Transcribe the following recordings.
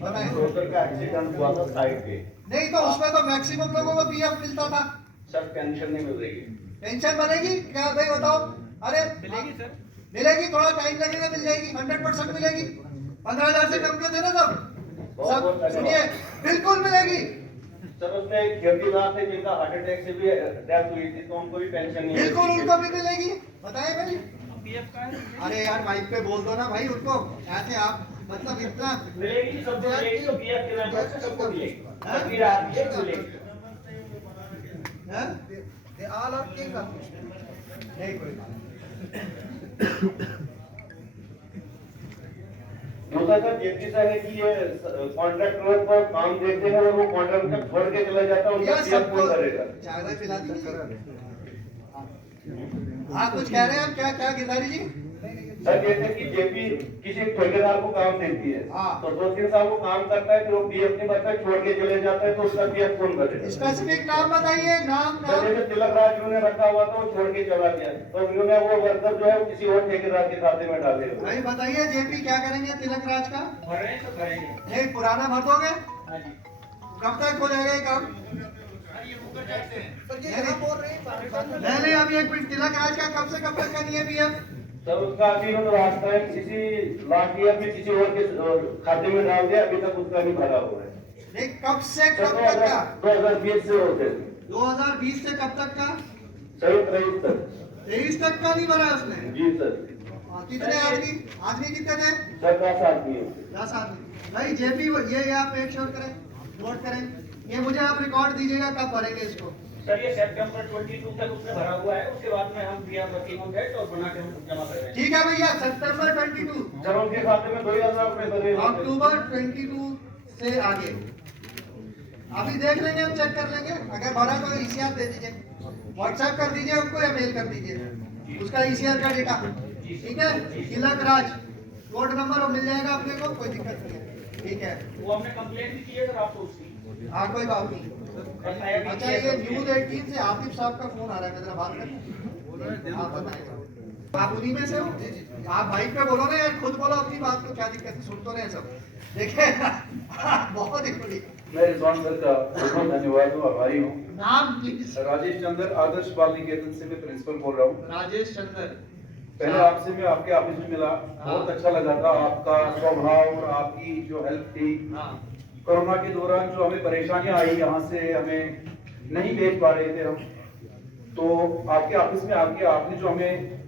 Doctor का accident हुआ था साइड पे। नहीं तो उसमें तो मैक्सिमम लोगों को पीएफ मिलता था। सर पेंशन नहीं मिल रही है। पेंशन बनेगी क्या भाई बताओ? अरे मिलेगी सर, मिलेगी, थोड़ा टाइम लगेगा, मिल जाएगी, 100% मिलेगी। 15,000 से कम के थे ना सब सुनिए, बिल्कुल मिलेगी। सर उसमें एक कीर्तिदास थे जिनका हार्ट अटैक से भी डेथ हुई थी, तो उनको भी पेंशन नहीं बिल्कुल उनको भी मिलेगी, बताए भाई। पीएफ का है। अरे यार माइक पे बोल दो ना भाई उनको, ऐसे आप मतलब इतना मिलेगी, सबको मिलेगी, तो पीएफ के नंबर से सबको मिलेगी। फिर आप ये मिलेगी। दे ऑल आर किंग नहीं कोई बात। दूसरा सर जेपी सर है कि ये कॉन्ट्रैक्टर को काम देते हैं और वो कॉन्ट्रैक्टर छोड़ के चला जाता है, उसका पीएफ कौन करेगा? चाय पिला दीजिए। हाँ कुछ कह रहे हैं आप, क्या क्या गिरधारी जी? सर जैसे कि जेपी किसी ठेकेदार को काम देती है, हाँ। तो 2-3 साल वो काम करता है, फिर वो पीएफ नहीं भरता, छोड़ के चले जाता है, तो उसका पीएफ कौन भरेगा? स्पेसिफिक नाम बताइए, नाम सर जैसे तिलक राज उन्होंने रखा हुआ था, वो छोड़ के चला गया, तो उन्होंने वो वर्कर जो है वो किसी और ठेकेदार के खाते में डाले। भाई बताइए जेपी क्या करेंगे तिलक राज का? भरेंगे तो भरेंगे। नहीं पुराना भर दोगे? हाँ जी। कब तक हो जाएगा ये काम? ये रुक जाते हैं। नहीं अभी एक मिनट, तिलक राज का कब से कब तक का नहीं है पीएफ? सर उसका अभी उन्होंने वास्ता है किसी लास्ट ईयर में किसी और के खाते में डाल दिया, अभी तक उसका नहीं भरा हुआ है। नहीं कब से कब तक का? 2020 से होते 2020 से कब तक का? सर 23 तक। 23 तक का नहीं भरा उसने? जी सर। कितने आदमी आदमी कितने थे? सर 10 आदमी है। 10 आदमी। भाई जेपी ये आप मेक श्योर करें, नोट करें, ये मुझे आप रिकॉर्ड दीजिएगा कब भरेंगे इसको। सर ये सितंबर 22 तक उसने भरा हुआ है, उसके बाद में हम पीएफ वर्किंग ऑन डेट और बना के हम जमा करेंगे। ठीक है भैया, सितंबर 22 सर उनके खाते में 2,000 रुपए भरे हैं। अक्टूबर 22 से आगे अभी देख लेंगे, हम चेक कर लेंगे, अगर भरा तो ईसीआर दे दीजिए, व्हाट्सएप कर दीजिए हमको या मेल कर दीजिए उसका ईसीआर का डेटा, ठीक है? तिलक राज कोड नंबर मिल जाएगा अपने को, कोई दिक्कत नहीं है, ठीक है? वो हमने कंप्लेंट भी की है सर आपको उसकी। हाँ कोई बात नहीं। अच्छा ये न्यूज 18 से आतिफ साहब का फोन आ रहा है, मेरा बात करें? हाँ बताइए, आप उन्हीं में से हो? आप माइक पे बोलो ना यार, खुद बोलो अपनी बात को, क्या दिक्कत है, सुन तो रहे हैं सब। देखिए बहुत ही बड़ी। मैं रिजवान सर का बहुत धन्यवाद हूँ, आभारी हूँ। नाम प्लीज? राजेश चंद्र, आदर्श बाल निकेतन से मैं प्रिंसिपल बोल रहा हूँ। राजेश चंद्र। पहले आपसे मैं आपके ऑफिस में मिला, बहुत अच्छा लगा था आपका स्वभाव और आपकी जो हेल्प थी। कोरोना के दौरान जो हमें परेशानियां आई, यहाँ से हमें नहीं भेज पा रहे थे हम, तो आपके ऑफिस में आके आपने जो हमें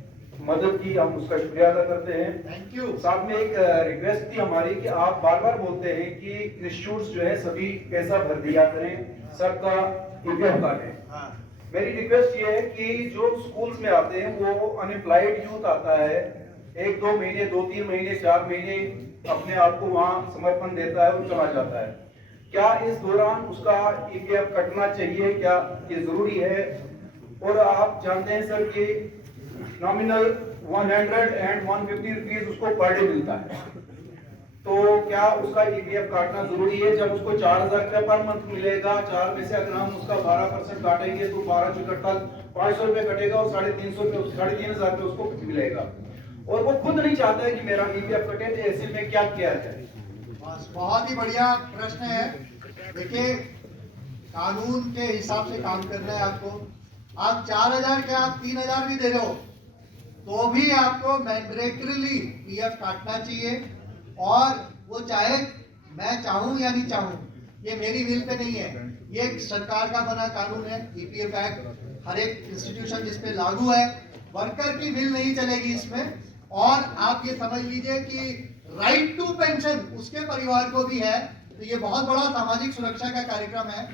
मदद की, हम उसका शुक्रिया अदा करते हैं। Thank you. साथ में एक रिक्वेस्ट थी हमारी कि आप बार बार बोलते हैं कि इंस्टीट्यूट्स जो है सभी पैसा भर दिया करें, सबका ईपीएफ काटें। मेरी रिक्वेस्ट ये है कि जो स्कूल्स में आते हैं वो अनएम्प्लॉयड यूथ आता है, 1-2 महीने 2-3 महीने 4 महीने अपने आप को वहाँ समर्पण देता है और चला जाता है। क्या इस दौरान उसका ईपीएफ कटना चाहिए, क्या ये जरूरी है? और आप जानते हैं सर कि नॉमिनल 100 एंड 150 रुपीज उसको पर डे मिलता है, तो क्या उसका ईपीएफ काटना जरूरी है? जब उसको 4,000 रुपया पर मंथ मिलेगा, 4 में से अगर हम उसका 12% काटेंगे तो 12 चौकट्टा 500 रुपए कटेगा और 3,500 रुपए उसको मिलेगा, और वो खुद नहीं चाहता है कि मेरा ईपीएफ कटे, तो ऐसे में क्या किया जाए? बहुत ही बढ़िया प्रश्न है। देखिए कानून के हिसाब से काम करना है आपको। आप 4,000 के आप 3,000 भी दे रहे हो तो भी आपको मैंडेटरीली पीएफ काटना चाहिए, और वो चाहे मैं चाहूं या नहीं चाहूं, ये मेरी विल पे नहीं है, ये सरकार का बना कानून है। ईपीएफ एक्ट हर एक इंस्टीट्यूशन जिस पे लागू है, वर्कर की विल नहीं चलेगी इसमें। और आप ये समझ लीजिए कि राइट टू पेंशन उसके परिवार को भी है, तो ये बहुत बड़ा सामाजिक सुरक्षा का कार्यक्रम है।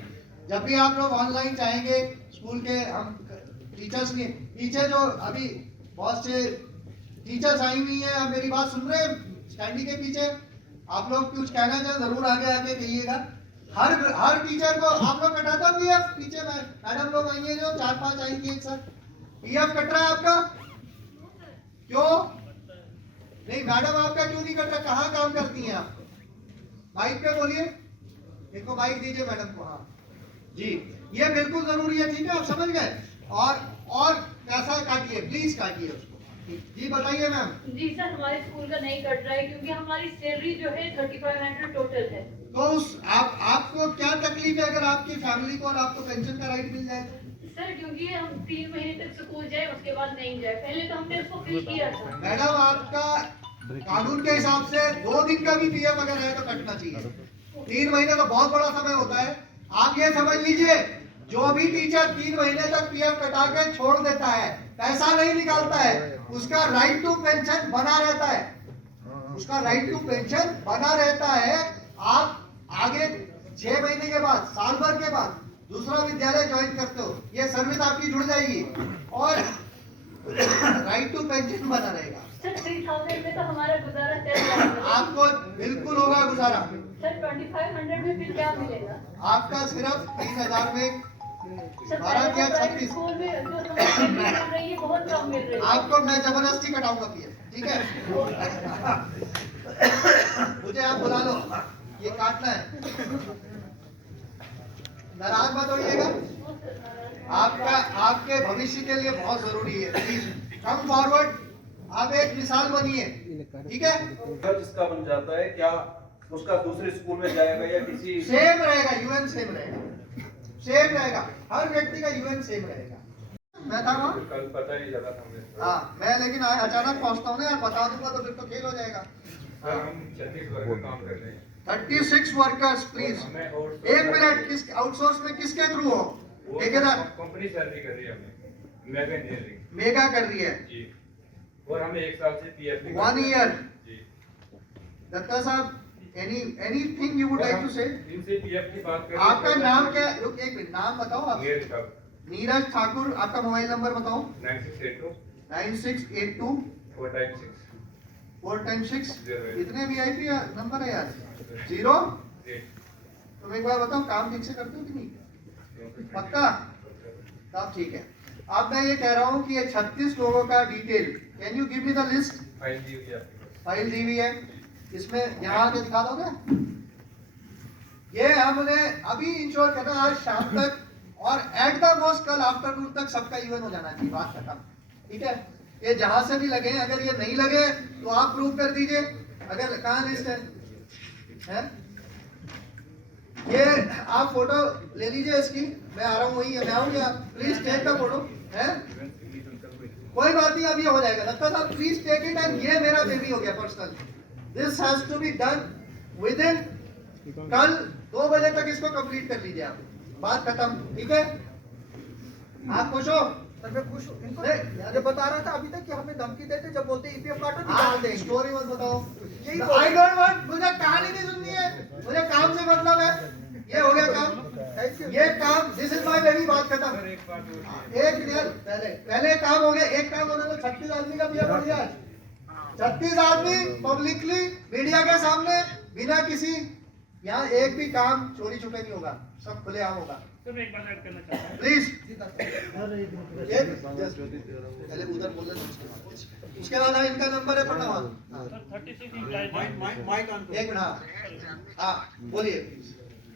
जब भी आप लोग ऑनलाइन चाहेंगे, स्कूल के हम टीचर्स ने पीछे जो अभी बहुत से टीचर्स आई हुई हैं, आप मेरी बात सुन रहे हैं स्टैंडी के पीछे, आप लोग कुछ कहना चाहे जरूर आगे आके कहिएगा। हर टीचर को आप लोग कटाता पीएफ, पीछे मैडम लोग आई है जो 4-5 आई थी एक साथ, पीएफ कट रहा है आपका? क्यों नहीं मैडम, आपका क्यों नहीं कट रहा? कहाँ काम करती हैं आप? बाइक पे बोलिए, देखो बाइक दीजिए मैडम को। हाँ जी, ये बिल्कुल जरूरी है, ठीक है, आप समझ गए। और पैसा काटिए, प्लीज काटिए उसको, जी बताइए मैम। जी सर, हमारे स्कूल का नहीं कट रहा है क्योंकि हमारी सैलरी जो है 3500 टोटल है। तो उस आपको क्या तकलीफ है अगर आपकी फैमिली को और आपको पेंशन का राइट मिल जाए तो? सर क्योंकि हम 3 महीने तक स्कूल जाए उसके बाद नहीं जाए, पहले तो हमने उसको फिल किया था। मैडम आपका कानून के हिसाब से 2 दिन का भी पीएफ अगर है तो कटना चाहिए। 3 महीने तो बहुत बड़ा समय होता है। आप ये समझ लीजिए, जो भी टीचर 3 महीने तक पीएफ कटा के छोड़ देता है, पैसा नहीं निकालता है, उसका राइट टू पेंशन बना रहता है। उसका राइट टू पेंशन बना रहता है। आप आगे 6 महीने के बाद, साल भर के बाद दूसरा विद्यालय ज्वाइन करते हो, ये सर्विस आपकी जुड़ जाएगी और राइट टू पेंशन बना रहेगा। सर 3000 में तो हमारा गुजारा चल रहा है। आपको बिल्कुल होगा गुजारा। सर 2500 में फिर क्या मिलेगा? आपका सिर्फ 3000 में सर 12 या 36 स्कूल में जो हमें मिल रही है बहुत कम मिल रही है। आपको मैं जबरदस्ती कटाऊंगा पीएफ, ठीक है? मुझे आप बुला लो, ये काटना है। नाराज मत होइएगा, आपका आपके भविष्य के लिए बहुत जरूरी है। प्लीज कम फॉरवर्ड, आप एक मिसाल बनिए, ठीक है? घर जिसका बन जाता है, क्या उसका दूसरे स्कूल में जाएगा या किसी सेम रहेगा, यूएन सेम रहेगा, सेम रहेगा, हर व्यक्ति का यूएन सेम रहेगा। मैं था वहाँ, कल पता नहीं लगा था मुझे। हाँ मैं लेकिन अचानक पहुँचता हूँ ना यार, बता दूंगा तो फिर तो खेल हो जाएगा। सर हम 36 वर्ग का काम कर रहे हैं। 36 वर्कर्स प्लीज। एक मिनट, किस आउटसोर्स में किसके थ्रू हो? ठेकेदार? कंपनी सैलरी कर रही है हमें, मेगा इंजीनियरिंग मेगा कर रही है जी। और हमें 1 साल से पीएफ 1 ईयर। जी। दत्ता साहब, anything you would like to say? इनसे पीएफ की बात करें। आपका नाम क्या है? रुक एक मिनट, नाम बताओ आप। नीरज साहब। नीरज ठाकुर। आपका मोबाइल नंबर बताओ। 9682 9682 496 4x6। 08। इतने वीआईपी नंबर है यार। 0। 8। तुम एक बार बताओ, काम ठीक से करते हो कि नहीं? पक्का? तब ठीक है। अब मैं ये कह रहा हूँ कि ये 36 लोगों का detail, can you give me the list? File दी हुई है आपके पास। फाइल दी हुई है, इसमें यहाँ आके दिखा दोगे? ये हमने अभी इंश्योर करना आज शाम तक, और एट द मोस्ट कल आफ्टरनून तक सबका यूएन हो जाना चाहिए, बात खत्म, ठीक है? ये जहां से भी लगे, अगर ये नहीं लगे तो आप प्रूव कर दीजिए। अगर कहाँ लिस्ट है? ये आप फोटो ले लीजिए इसकी, मैं आ रहा हूँ वहीं, मैं आऊंगा, प्लीज टेक द फोटो है। कोई बात नहीं, अब ये हो जाएगा। दत्ता साहब प्लीज टेक इट, एंड ये मेरा बेबी हो गया personal. This has to be done within, कल 2 बजे तक इसको कंप्लीट कर लीजिए आप, बात खत्म, ठीक है? आप खुश हो? सर मैं खुश हूँ। इनको नहीं, जब बता रहा था अभी तक कि हमें धमकी देते, जब बोलते ईपीएफ काटो निकाल देंगे। स्टोरी मत बताओ। यही आई डोंट वांट, मुझे कहानी नहीं सुननी है, मुझे काम से मतलब है। ये हो गया काम, थैंक यू। ये काम, दिस इज माय बेबी, बात खत्म। सर एक बात और है। एक मिनट, पहले काम हो गया, एक काम होने तो 36 आदमी का पीएफ बढ़ गया। 36 आदमी पब्लिकली मीडिया के सामने, बिना किसी, यहाँ एक भी काम चोरी छुपे नहीं होगा, सब खुलेआम होगा। सर मैं एक बात ऐड करना चाहता हूँ। प्लीज पहले उधर बोल रहे, उसके बाद इनका नंबर है, पढ़ना वहाँ। सर 36 एम्प्लॉइज हैं। Mike on. एक मिनट, हाँ बोलिए।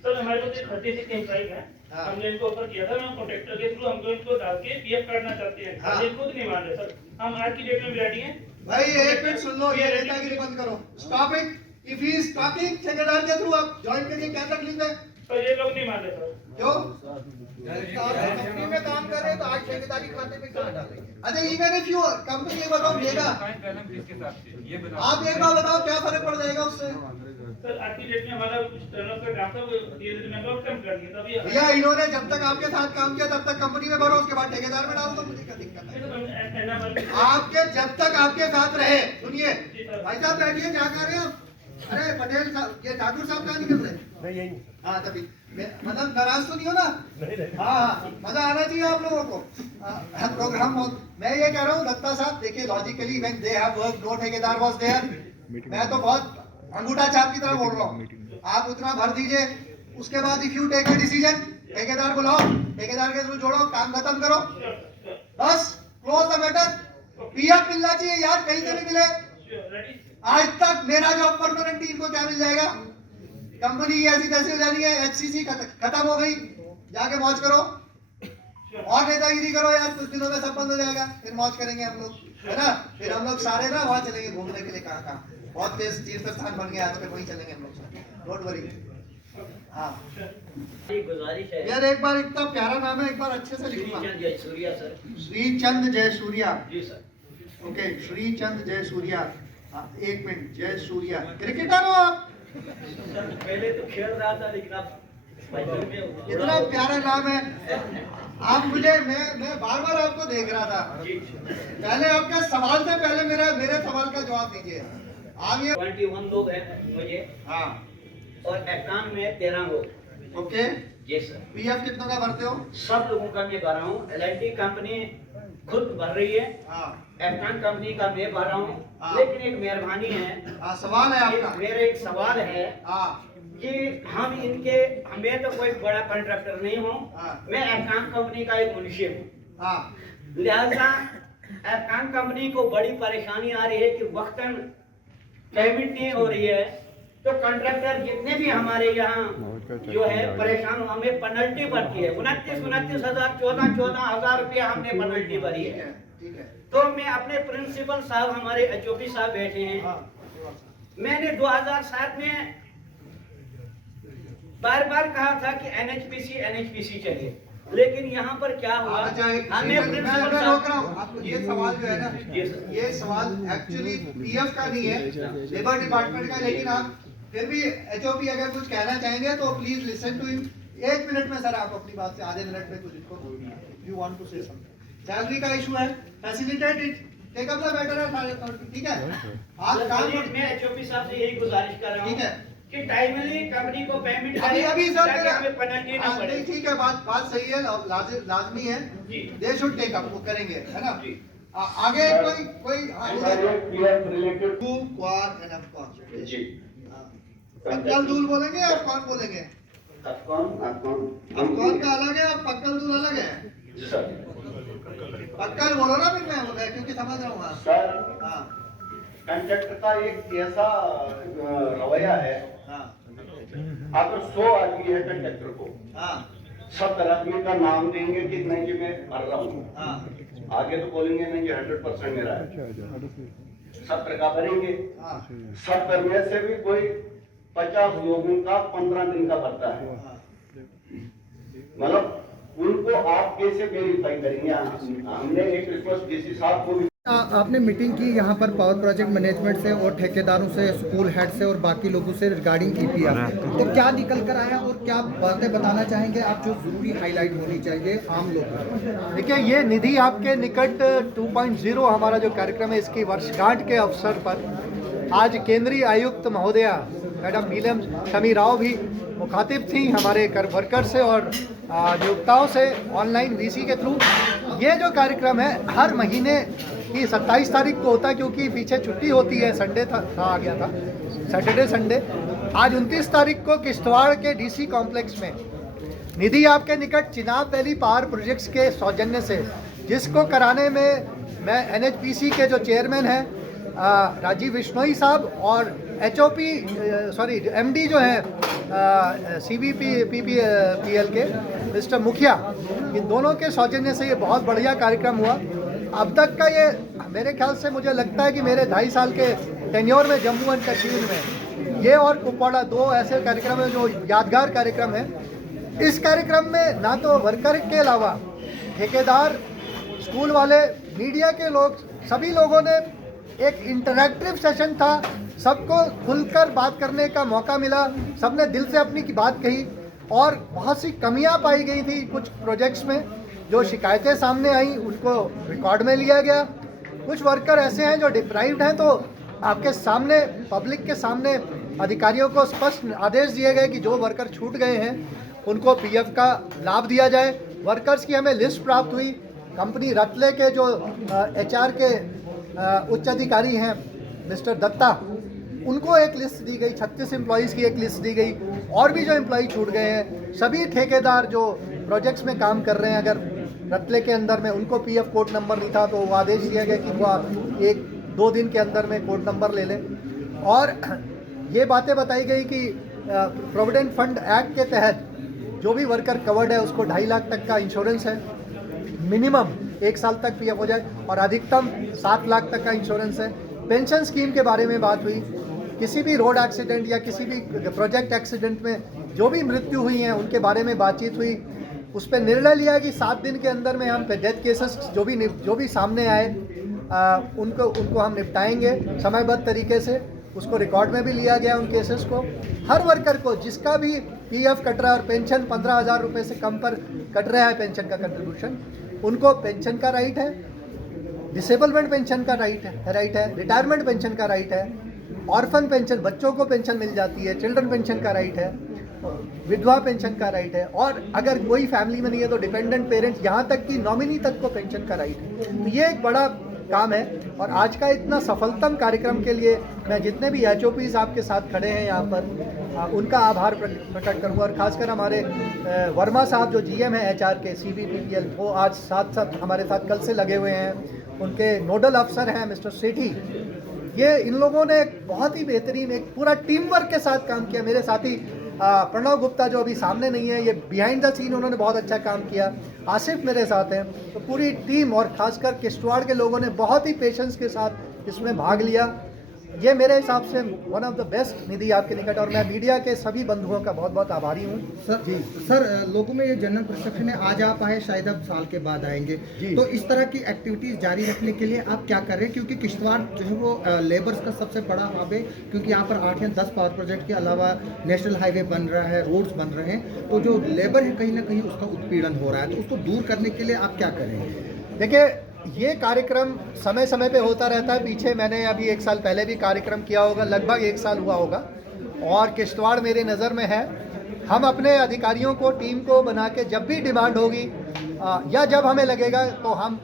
सर हमारे पास 36 एम्प्लॉइज हैं। हाँ। हमने इनको ऑफर किया था, हम कॉन्ट्रैक्टर के थ्रू हमको इनको डाल के पीएफ काटना चाहते हैं। हाँ। ये खुद नहीं मान रहे सर। हम आज की डेट में भी रेडी हैं। भाई एक मिनट सुन लो, ये नेतागिरी बंद करो, stop it. If he is talking ठेकेदार के थ्रू आप ज्वाइन करिए, क्या तकलीफ है? पर ये लोग नहीं मान रहे सर। क्यों? कंपनी में काम कर रहे हैं तो आज ठेकेदारी खाते में कहाँ डालेंगे? अच्छा इवन इफ यू कंपनी ये बताओ देगा, किसके साथ थी? ये बताओ। आप एक बार बताओ क्या फर्क पड़ जाएगा उससे? सर आज की डेट में हमारा कुछ टर्नओवर का ग्राफ था, वो धीरे-धीरे नंबर कम कर दिया। तभी भैया इन्होंने जब तक आपके साथ काम किया तब तक कंपनी में भरो, उसके बाद ठेकेदार में डालो, तो मुझे क्या दिक्कत है? आपके जब तक आपके साथ रहे, सुनिए भाई साहब बैठिए, क्या कर रहे हैं आप? अरे पटेल साहब, ये ठाकुर साहब कहाँ निकल रहे? हाँ तभी मतलब नाराज तो नहीं हो ना? हाँ हाँ, मजा आना चाहिए आप लोगों को। प्रोग्राम मैं ये कह रहा हूँ दत्ता साहब, देखिए logically when they have work, no ठेकेदार वाज देयर, मैं तो बहुत अंगूठा छाप की तरह बोल रहा हूँ। आप उतना भर दीजिए, उसके बाद if you take a decision, ठेकेदार बुलाओ, ठेकेदार के थ्रू जोड़ो, काम खत्म करो, बस क्लोज द मैटर। पीएफ मिलना चाहिए यार, कहीं से नहीं मिले। आज तक मेरा जॉब परमानेंट, टीम को क्या मिल जाएगा? कंपनी की ऐसी तैसी हो जानी है, एचसीसी खत्म हो गई, जाके मौज करो और नेतागिरी करो यार, कुछ दिनों में सब बंद हो जाएगा, फिर मौज करेंगे हम लोग। है ना। फिर हम लोग सारे ना वहाँ चलेंगे घूमने के लिए, कहाँ बहुत तेज तीर्थ स्थान बन गया आजकल, वहीं चलेंगे हम लोग, डोंट वरी। हाँ गुजारिश है यार, एक बार इतना प्यारा नाम है, एक बार अच्छे से लिखूंगा। जयसूर्या सर। श्रीचंद जयसूर्या। जी सर। ओके, श्रीचंद जयसूर्या। हाँ, एक मिनट, जयसूर्या क्रिकेटर हो आप? सर पहले तो खेल रहा था, लेकिन अब इतना प्यारा नाम है आप। मुझे मैं बार बार आपको देख रहा था। पहले आपका सवाल से पहले मेरे सवाल का जवाब दीजिए आप। ये 21 लोग हैं मुझे, हाँ, और अकाउंट में 13 लोग। ओके। जी सर। पीएफ कितनों का भरते हो? सब लोगों का मैं भर रहा हूँ। एलआईटी कंपनी खुद भर रही है, हाँ अकाउंट कंपनी का मैं भर रहा हूँ। हाँ। लेकिन एक मेहरबानी है, हाँ, सवाल है आपका। मेरा एक सवाल है हाँ कि हमें तो कोई बड़ा कॉन्ट्रैक्टर नहीं हूँ, हाँ। मैं अकाउंट कंपनी का एक मुंशी हूँ। हाँ लिहाजा अकाउंट कंपनी को बड़ी परेशानी आ रही है कि वक्तन पेमेंट नहीं हो रही है, तो कॉन्ट्रैक्टर जितने भी हमारे यहाँ जो है परेशान, हमें पेनल्टी भरती है। 29,000 14,000 रुपया हमने पेनल्टी भरी ठीक है। है, ठीक है। तो मैं अपने प्रिंसिपल साहब, हमारे एचओपी साहब बैठे हैं, हाँ, मैंने 2007 में बार बार कहा था कि एनएचपीसी चाहिए, लेकिन यहाँ पर क्या हुआ, हमें मैं प्रिंसिपल रोक साहब। रहा हूँ आपको। ये सवाल जो है ना, जी सर। ये सवाल एक्चुअली पीएफ का नहीं है, लेबर डिपार्टमेंट का। लेकिन आप फिर भी एचओपी अगर कुछ कहना चाहेंगे तो प्लीज लिसन टू हिम। 1 मिनट में सर आप अपनी बात से आधे मिनट में कुछ इनको बोलिए, you want to say something. Salary का इशू है, facilitate it, take up the matter at higher authority. ठीक है, आप काम मैं एचओपी साहब से यही गुजारिश कर रहा हूँ, ठीक है, कि टाइमली कंपनी को पेमेंट अभी सर ताकि हमें पेनल्टी ना पड़े। ठीक है, बात सही है, लाजमी है, जी। दे शुड टेक अप, वो करेंगे, है ना। जी। आगे कोई पीएफ रिलेटेड टू क्वार एंड अफकॉन। जी। पक्कल दूल बोलेंगे, अफकॉन बोलेंगे? अफकॉन का अलग है और पक्कल दूल अलग है। जी सर। पक्कल बोलो ना, फिर मैं क्योंकि समझ रहा हूँ। सर, हाँ कंट्रैक्टर का एक ऐसा रवैया है, हाँ अगर 100 आदमी है कंट्रैक्टर को, हाँ 70 आदमी का नाम देंगे कि नहीं जी मैं भर रहा हूँ, हाँ आगे तो बोलेंगे नहीं जी 100% मेरा है, 70 का भरेंगे। हाँ 70 में से भी कोई 50 लोगों का 15 दिन का भरता है, हाँ। मतलब उनको आप कैसे वेरीफाई करेंगे? हमने एक रिक्वेस्ट डीसी साहब को भी। आपने मीटिंग की यहाँ पर पावर प्रोजेक्ट मैनेजमेंट से और ठेकेदारों से, स्कूल हेड से और बाकी लोगों से रिगार्डिंग ईपीआर, तो क्या निकल कर आया और क्या बातें बताना चाहेंगे आप जो जरूरी हाईलाइट होनी चाहिए आम लोगों को? देखिए, ये निधि आपके निकट 2.0 हमारा जो कार्यक्रम है, इसकी वर्षगांठ के अवसर पर आज केंद्रीय आयुक्त महोदया मैडम नीलम शमी राव भी मुखातिब थी हमारे वर्कर से और नियोक्ताओं से ऑनलाइन वीसी के थ्रू। ये जो कार्यक्रम है हर महीने की 27 तारीख को होता है, क्योंकि पीछे छुट्टी होती है, संडे था आ गया था, सैटरडे संडे। आज 29 तारीख को किश्तवाड़ के डीसी कॉम्प्लेक्स में निधि आपके निकट चिनाब वैली पावर प्रोजेक्ट्स के सौजन्य से, जिसको कराने में मैं एनएचपीसी के जो चेयरमैन हैं राजीव बिश्नोई साहब और एमडी जो है सीबीपीएल के मिस्टर मुखिया, इन दोनों के सौजन्य से ये बहुत बढ़िया कार्यक्रम हुआ। अब तक का ये मेरे ख्याल से मुझे लगता है कि मेरे 2.5 साल के टेन्योर में जम्मू एंड कश्मीर में ये और कुपवाड़ा 2 ऐसे कार्यक्रम हैं जो यादगार कार्यक्रम है। इस कार्यक्रम में ना तो वर्कर के अलावा ठेकेदार, स्कूल वाले, मीडिया के लोग, सभी लोगों ने एक इंटरैक्टिव सेशन था, सबको खुलकर बात करने का मौका मिला, सबने दिल से अपनी की बात कही और बहुत सी कमियां पाई गई थी कुछ प्रोजेक्ट्स में। जो शिकायतें सामने आई उनको रिकॉर्ड में लिया गया। कुछ वर्कर ऐसे हैं जो डिप्राइव्ड हैं, तो आपके सामने, पब्लिक के सामने अधिकारियों को स्पष्ट आदेश दिए गए कि जो वर्कर छूट गए हैं उनको पीएफ का लाभ दिया जाए। वर्कर्स की हमें लिस्ट प्राप्त हुई। कंपनी रतले के जो एचआर के उच्च अधिकारी हैं मिस्टर दत्ता, उनको एक लिस्ट दी गई, 36 एम्प्लॉयज़ की एक लिस्ट दी गई। और भी जो एम्प्लॉय छूट गए हैं, सभी ठेकेदार जो प्रोजेक्ट्स में काम कर रहे हैं, अगर रतले के अंदर में उनको पीएफ कोड नंबर नहीं था तो वो आदेश दिया गया कि वो 1-2 दिन के अंदर में कोड नंबर ले लें। और ये बातें बताई गई कि प्रोविडेंट फंड एक्ट के तहत जो भी वर्कर कवर्ड है उसको 2.5 लाख तक का इंश्योरेंस है, मिनिमम 1 साल तक पीएफ हो जाए और अधिकतम 7 लाख तक का इंश्योरेंस है। पेंशन स्कीम के बारे में बात हुई, किसी भी रोड एक्सीडेंट या किसी भी प्रोजेक्ट एक्सीडेंट में जो भी मृत्यु हुई है उनके बारे में बातचीत हुई। उस पर निर्णय लिया कि 7 दिन के अंदर में हम डेथ केसेस जो भी सामने आए उनको हम निपटाएंगे समयबद्ध तरीके से। उसको रिकॉर्ड में भी लिया गया उन केसेस को। हर वर्कर को जिसका भी पीएफ कट रहा है और पेंशन 15,000 रुपये से कम पर कट रहा है पेंशन का कंट्रीब्यूशन, उनको पेंशन का राइट है, डिसेबलमेंट पेंशन का राइट है, रिटायरमेंट पेंशन का राइट है, ऑर्फन पेंशन बच्चों को पेंशन मिल जाती है, चिल्ड्रन पेंशन का राइट है, विधवा पेंशन का राइट है, और अगर कोई फैमिली में नहीं है तो डिपेंडेंट पेरेंट्स यहाँ तक कि नॉमिनी तक को पेंशन का राइट है। तो ये एक बड़ा काम है और आज का इतना सफलतम कार्यक्रम के लिए मैं जितने भी HOPs आपके साथ खड़े हैं यहाँ पर उनका आभार प्रकट करूँगा। और खासकर हमारे वर्मा साहब जो GM है HR के CBPPL, वो आज साथ हमारे साथ कल से लगे हुए हैं। उनके नोडल अफसर हैं मिस्टर सेठी। ये इन लोगों ने एक बहुत ही बेहतरीन एक पूरा टीम वर्क के साथ काम किया। मेरे साथी प्रणव गुप्ता जो अभी सामने नहीं है, ये बिहाइंड द सीन उन्होंने बहुत अच्छा काम किया। आसिफ मेरे साथ हैं। तो पूरी टीम और खासकर किश्तवाड़ के लोगों ने बहुत ही पेशेंस के साथ इसमें भाग लिया। ये मेरे हिसाब से वन ऑफ द बेस्ट निधि आपके निकट, और मैं मीडिया के सभी बंधुओं का बहुत बहुत आभारी हूँ। सर जी, सर लोगों में ये जनरल परसेप्शन है आज आप आए, शायद अब साल के बाद आएंगे, तो इस तरह की एक्टिविटीज़ जारी रखने के लिए आप क्या कर रहे हैं? क्योंकि किश्तवाड़ जो है वो लेबर्स का सबसे बड़ा हब है, क्योंकि यहाँ पर 8 या 10 पावर प्रोजेक्ट के अलावा नेशनल हाईवे बन रहा है, रोड्स बन रहे हैं, तो जो लेबर है कहीं ना कहीं उसका उत्पीड़न हो रहा है, तो उसको दूर करने के लिए आप क्या करेंगे? देखिए, ये कार्यक्रम समय समय पे होता रहता है। पीछे मैंने अभी 1 साल पहले भी कार्यक्रम किया होगा, लगभग 1 साल हुआ होगा, और किश्तवाड़ मेरे नज़र में है। हम अपने अधिकारियों को, टीम को बना के जब भी डिमांड होगी या जब हमें लगेगा तो हम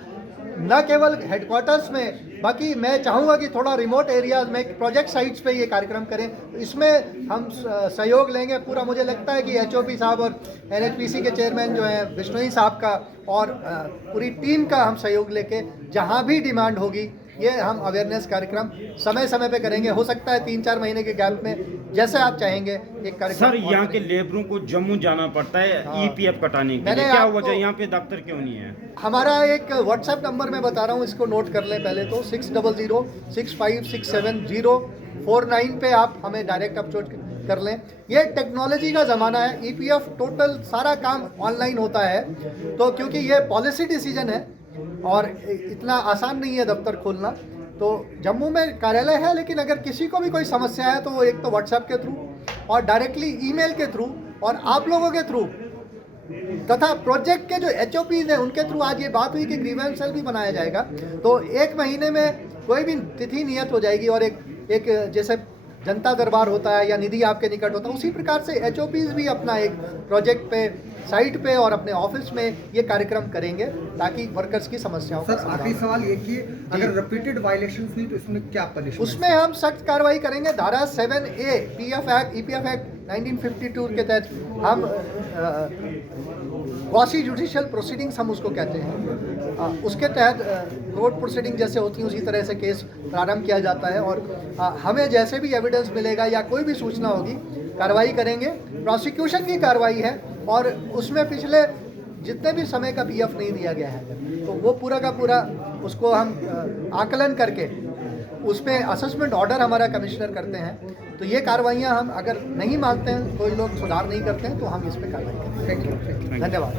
न केवल हेडक्वार्टर्स में, बाकी मैं चाहूँगा कि थोड़ा रिमोट एरियाज में प्रोजेक्ट साइट्स पे ये कार्यक्रम करें। इसमें हम सहयोग लेंगे पूरा। मुझे लगता है कि HOP साहब और NHPC के चेयरमैन जो हैं बिश्नोई साहब का और पूरी टीम का हम सहयोग लेके जहाँ भी डिमांड होगी ये हम अवेयरनेस कार्यक्रम समय समय पे करेंगे। हो सकता है 3-4 महीने के गैप में, जैसे आप चाहेंगे, एक कार्यक्रम। सर, यहाँ के लेबरों को जम्मू जाना पड़ता है EPF कटाने के लिए, क्या वजह? यहाँ पे दफ्तर क्यों नहीं है? हमारा एक व्हाट्सएप नंबर मैं बता रहा हूँ, इसको नोट कर लें पहले तो। 6006567049 पे आप हमें डायरेक्ट अप्रोच कर लें। ये टेक्नोलॉजी का ज़माना है। EPF टोटल सारा काम ऑनलाइन होता है, तो क्योंकि ये पॉलिसी डिसीजन है और इतना आसान नहीं है दफ्तर खोलना, तो जम्मू में कार्यालय है, लेकिन अगर किसी को भी कोई समस्या है तो एक तो व्हाट्सएप के थ्रू और डायरेक्टली ईमेल के थ्रू और आप लोगों के थ्रू तथा प्रोजेक्ट के जो HOPs हैं उनके थ्रू आज ये बात हुई कि ग्रीवेंस सेल भी बनाया जाएगा। तो 1 महीने में कोई भी तिथि नियत हो जाएगी और एक जैसे जनता दरबार होता है या निधि आपके निकट होता है, उसी प्रकार से HOPs भी अपना एक प्रोजेक्ट पे, साइट पे और अपने ऑफिस में ये कार्यक्रम करेंगे ताकि वर्कर्स की समस्याओं का सर आखिरी सवाल ये कि अगर रिपीटेड वायलेशंस हुई तो इसमें क्या पनिशमेंट? उसमें हम सख्त कार्रवाई करेंगे। धारा 7A EPF एक्ट 1952 के तहत हम क्वासी जुडिशियल प्रोसीडिंग्स हम उसको कहते हैं, उसके तहत कोर्ट प्रोसीडिंग जैसे होती हैं उसी तरह से केस प्रारंभ किया जाता है और हमें जैसे भी एविडेंस मिलेगा या कोई भी सूचना होगी कार्रवाई करेंगे। प्रोसिक्यूशन की कार्रवाई है और उसमें पिछले जितने भी समय का PF नहीं दिया गया है तो वो पूरा का पूरा उसको हम आकलन करके उस पर असेसमेंट ऑर्डर हमारा कमिश्नर करते हैं। तो ये कार्रवाइयाँ हम अगर नहीं मानते हैं, कोई लोग सुधार नहीं करते हैं, तो हम इस पर कार्रवाई करेंगे। थैंक यू, धन्यवाद।